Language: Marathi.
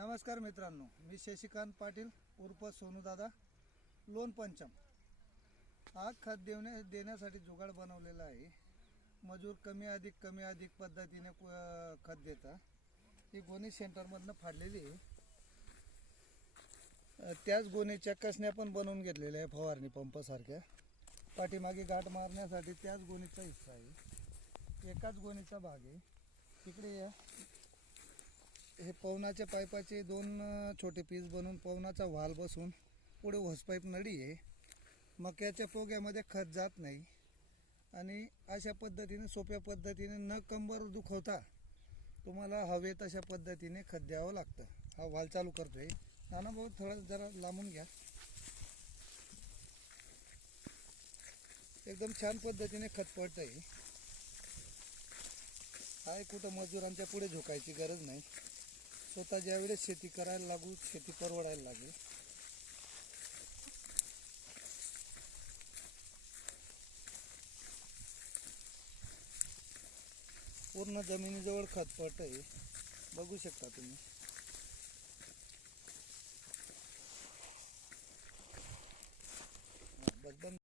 नमस्कार मित्रांनो, मी शशिकांत पाटील उर्फ सोनूदादा लोन पंचम। हा खत देण्यासाठी जुगाड बनवलेला आहे। मजूर कमी अधिक पद्धतीने खत देता। ही गोणी सेंटरमधनं फाडलेली आहे। त्याच गोणीच्या कसण्या पण बनवून घेतलेल्या आहे फवारणी पंपासारख्या। पाठीमागे गाठ मारण्यासाठी त्याच गोणीचा हिस्सा आहे। एकाच गोणीचा भाग आहे। इकडे या, हे पवनाच्या पाईपाचे दोन छोटे पीस बनवून पवनाचा व्हाल बसून पुढे होस पाईप नळी आहे। मक्याच्या पोग्यामध्ये खत जात नाही आणि अशा पद्धतीने सोप्या पद्धतीने न कंबर दुखवता तुम्हाला हवे तशा पद्धतीने खत द्यावं लागतं। हा व्हाल चालू करतोय। नाना भाऊ थोडं जरा लांबून घ्या। एकदम छान पद्धतीने खत पडतंय। काय कुठं मजुरांच्या पुढे झुकायची गरज नाही। स्वतः ज्यावेळेस शेती करायला लागू शेती परवडायला लागेल। पूर्ण जमिनीजवळ खत पडतंय, बघू शकता तुम्ही।